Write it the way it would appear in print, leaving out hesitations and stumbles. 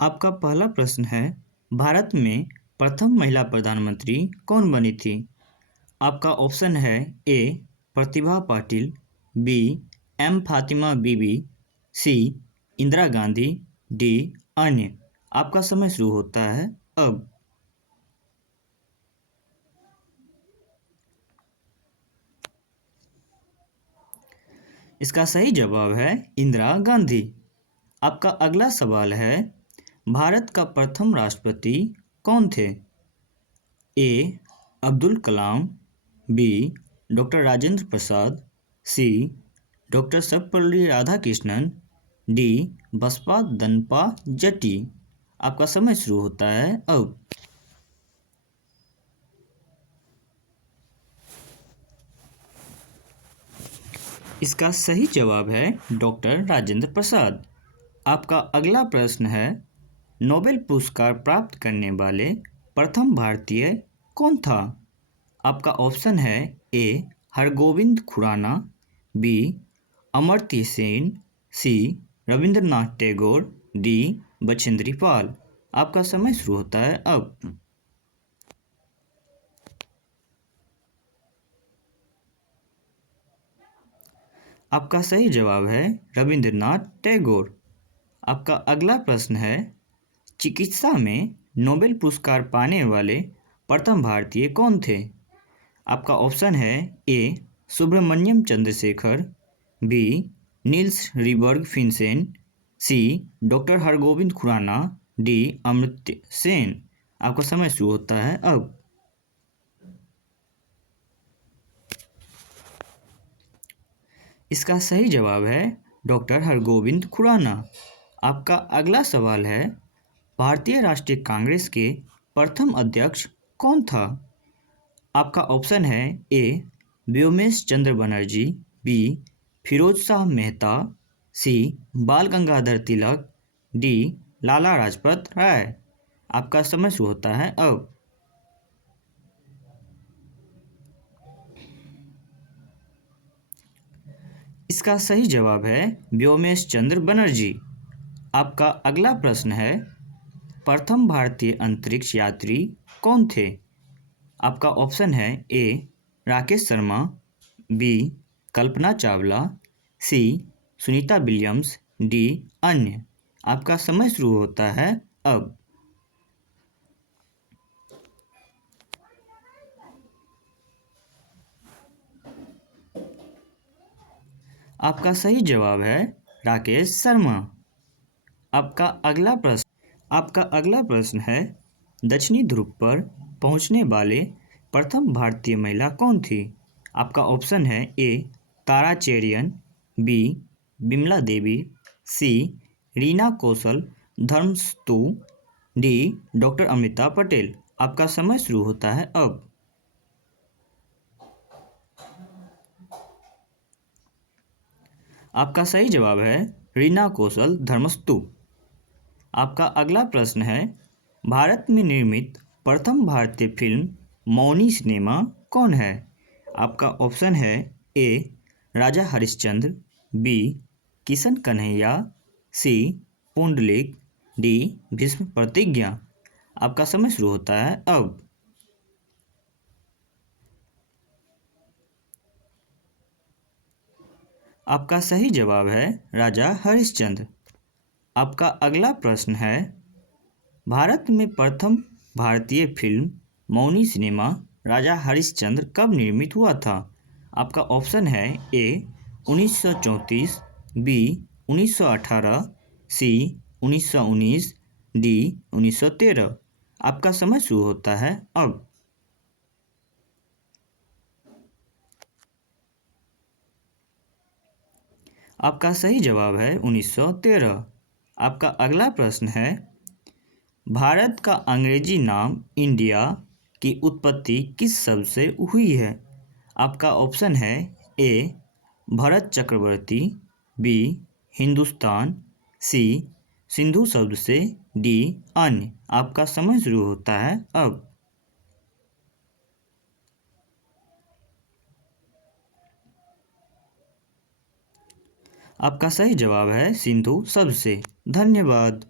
आपका पहला प्रश्न है, भारत में प्रथम महिला प्रधानमंत्री कौन बनी थी? आपका ऑप्शन है ए प्रतिभा पाटिल, बी एम फातिमा बीबी, सी इंदिरा गांधी, डी अन्य। आपका समय शुरू होता है अब। इसका सही जवाब है इंदिरा गांधी। आपका अगला सवाल है, भारत का प्रथम राष्ट्रपति कौन थे? ए अब्दुल कलाम, बी डॉक्टर राजेंद्र प्रसाद, सी डॉक्टर सर्वपल्ली राधाकृष्णन, डी बसपा दनपा जट्टी। आपका समय शुरू होता है अब। इसका सही जवाब है डॉक्टर राजेंद्र प्रसाद। आपका अगला प्रश्न है, नोबेल पुरस्कार प्राप्त करने वाले प्रथम भारतीय कौन था? आपका ऑप्शन है ए हरगोविंद खुराना, बी अमर्त्य सेन, सी रविंद्रनाथ टैगोर, डी बछेंद्री पाल। आपका समय शुरू होता है अब। आपका सही जवाब है रविंद्रनाथ टैगोर। आपका अगला प्रश्न है, चिकित्सा में नोबेल पुरस्कार पाने वाले प्रथम भारतीय कौन थे? आपका ऑप्शन है A Subramanyan Chandrasekhar, B Niels Ryberg Finsen, C doctor Hargobind Khorana, D Amartya Sen. आपका समय शुरू होता है अब। इसका सही जवाब है डॉक्टर हरगोविंद खुराना। आपका अगला सवाल है, भारतीय राष्ट्रीय कांग्रेस के प्रथम अध्यक्ष कौन था? आपका ऑप्शन है ए व्योमेश चंद्र बनर्जी, बी फिरोज शाह मेहता, सी बाल गंगाधर तिलक, डी लाला लाजपत राय। आपका समय शुरू होता है अब। इसका सही जवाब है व्योमेश चंद्र बनर्जी। आपका अगला प्रश्न है, प्रथम भारतीय अंतरिक्ष यात्री कौन थे? आपका ऑप्शन है ए राकेश शर्मा, बी कल्पना चावला, सी सुनीता विलियम्स, डी अन्य। आपका समय शुरू होता है अब। आपका सही जवाब है राकेश शर्मा। आपका अगला प्रश्न है, दक्षिणी ध्रुव पर पहुंचने वाले प्रथम भारतीय महिला कौन थी? आपका ऑप्शन है ए तारा चेरियन, बी बिमला देवी, सी रीना कौशल धर्मस्तु, डी डॉक्टर अमृता पटेल। आपका समय शुरू होता है अब। आपका सही जवाब है रीना कौशल धर्मस्तु। आपका अगला प्रश्न है, भारत में निर्मित प्रथम भारतीय फिल्म मौनी सिनेमा कौन है? आपका ऑप्शन है ए राजा हरिश्चंद्र, बी किशन कन्हैया, सी पुंडलिक, डी भीष्म प्रतिज्ञा। आपका समय शुरू होता है अब। आपका सही जवाब है राजा हरिश्चंद्र। आपका अगला प्रश्न है, भारत में प्रथम भारतीय फिल्म मौनी सिनेमा राजा हरिश्चंद्र कब निर्मित हुआ था? आपका ऑप्शन है ए 1934, बी 1918, सी 1919, डी 1913। आपका समय शुरू होता है अब। आपका सही जवाब है 1913। आपका अगला प्रश्न है, भारत का अंग्रेजी नाम इंडिया की उत्पत्ति किस शब्द से हुई है? आपका ऑप्शन है ए भरत चक्रवर्ती, बी हिंदुस्तान, सी सिंधु शब्द से, डी अन्य। आपका समय शुरू होता है अब। आपका सही जवाब है सिंधु शब्द से। धन्यवाद।